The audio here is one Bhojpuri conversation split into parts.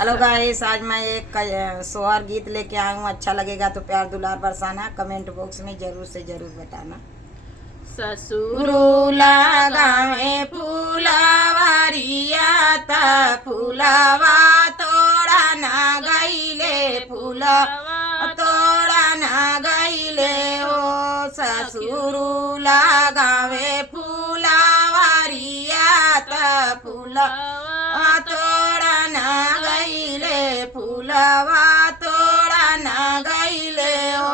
हेलो गाइस, आज मैं एक सोहर गीत लेके आया हूँ। अच्छा लगेगा तो प्यार दुलार बरसाना, कमेंट बॉक्स में जरूर से जरूर बताना। ससुरुला गावे फुलवारिया ता फुलवा तोड़ा ना गईले फुलवा तोड़ा ना गईले हो ससुरुला गावे फुलवारिया ता फुलवा तोड़ा ना गईले फुलवा तोड़ा ना गईले हो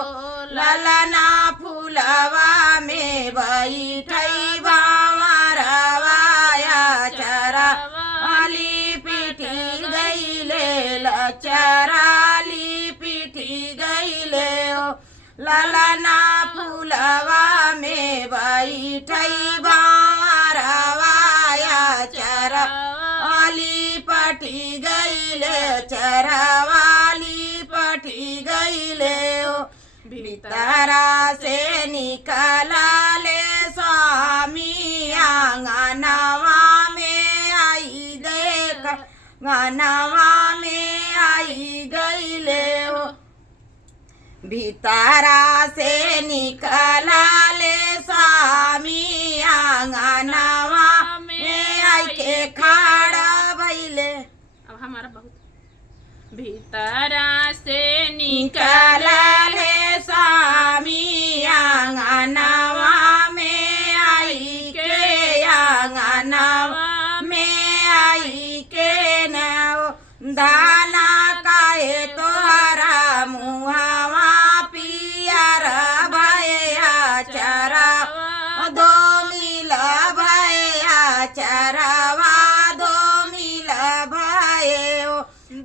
ललना फुलवा में बैठई बावरवाया चराली पिटी गईले चराली पिटी गईले हो ललना फुलवा में बैठई बावरवाया चराली पटी गईले चरावाली पटी गईले हो भीतरा से निकला ले स्वामी आंगनवा में आई देख आंगनवा में आई गईले हो भीतरा से निकला ले स्वामी आंगनवा में आई के खड़ा भइले। अब हमारा बहुत भीतरा से निकला ले स्वामी आंगनवा में आई के आंगनवा में आई के नौ दाना काहे तोहरा मुहावा पियर भया चरा दो मिल भया चरवा दो मिल भयो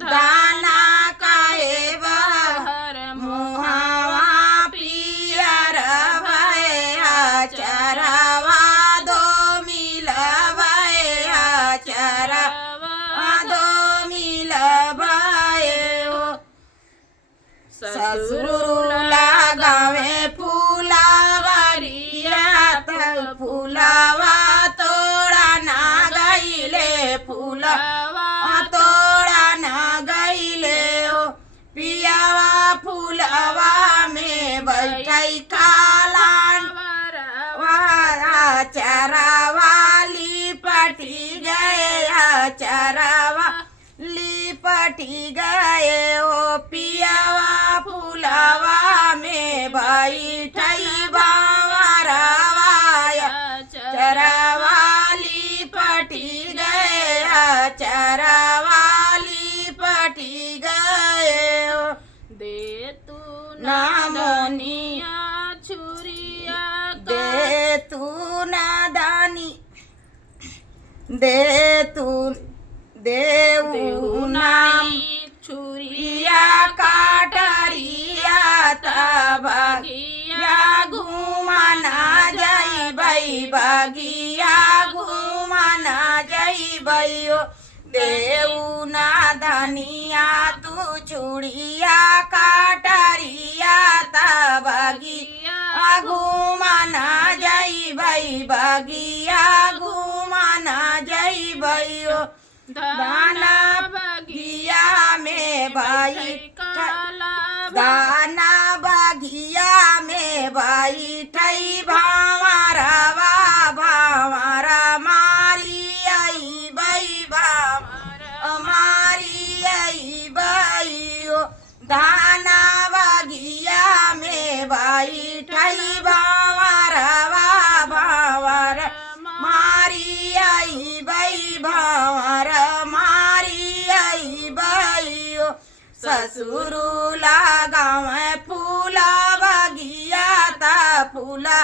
दाना काहे बहर मुहावा पियर भया चरवा दो मिल भया चरवा दो मिल भयो ससुरुला गावे फुलवारिया तल फुलवा तोड़ा ना गईले फुलवा तोड़ा ना गईले हो पियावा फुलवा में बैठई कालान चरावाली पटी गए चरावा लिपटी गए हो पियावा फुलवा में बैठई बावरवाया चरावाली पटी गए चरावाली पटी गए हो दे तू ना मोनिया छुरिया दे तू ना दानी दे तू देऊ नाम छुरिया काटरिया तबगिया घुमाना जई बई बगिया घुमाना जई बइयो देऊ ना धनिया तू छुरिया काटरिया तबगिया घुमाना जई बई बगिया घुमाना जई बइयो दाना बगिया में दाना बगिया में बैठई भावरवा भावरा मारी आई बई मारी आई बइयो दाना बगिया में बैठई भावरवा भावर मारी आई बई भावर ससुरुला गाँव फूला बगिया ता फूला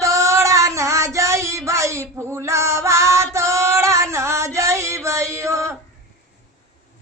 तोड़ा ना जई बई फूलवा